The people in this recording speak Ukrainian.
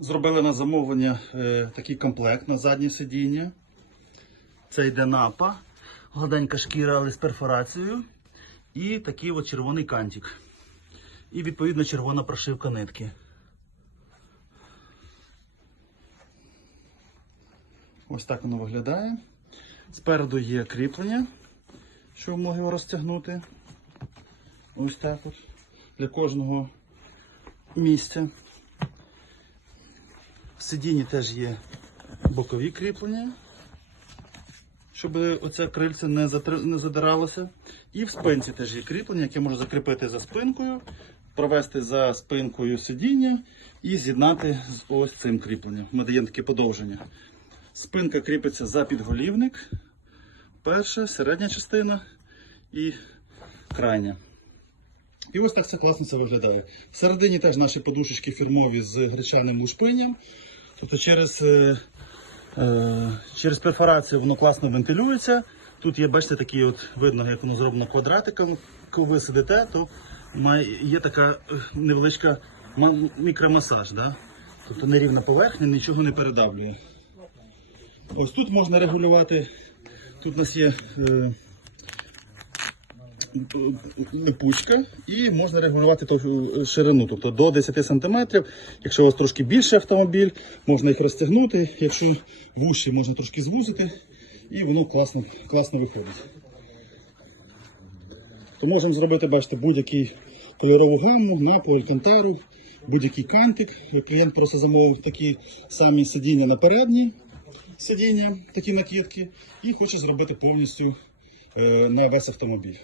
Зробили на замовлення е, такий комплект на заднє сидіння. Це йде напа, гладенька шкіра, але з перфорацією. І такий от червоний кантик. І відповідно червона прошивка нитки. Ось так воно виглядає. Спереду є кріплення, щоб можна його розтягнути. Ось так от. Для кожного місця. В сидінні теж є бокові кріплення, щоб оце крильце не, не задиралося. І в спинці теж є кріплення, яке можна закріпити за спинкою, провести за спинкою сидіння і з'єднати з ось цим кріпленням. Ми даємо таке подовження. Спинка кріпиться за підголівник. Перша, середня частина і крайня. І ось так це класно це виглядає. Всередині теж наші подушечки фірмові з гречаним лушпинням. Тобто через, е, е, через перфорацію воно класно вентилюється. Тут є, бачите, такі от видно, як воно зроблено квадратиком. Коли ви сидите, то є така е, невеличка мікромасаж. Да? Тобто нерівна поверхня, нічого не передавлює. Ось тут можна регулювати. Тут у нас є липучка і можна регулювати ту ширину, тобто до 10 см. Якщо у вас трошки більший автомобіль, можна їх розтягнути. Якщо вущі, можна трошки звузити, і воно класно, класно виходить. То можемо зробити, бачите, будь-який кольорову гамму, напу, алькантару, будь-який кантик. Клієнт просто замовив такі самі сидіння на передні сидіння, такі накидки, і хоче зробити повністю е, на весь автомобіль.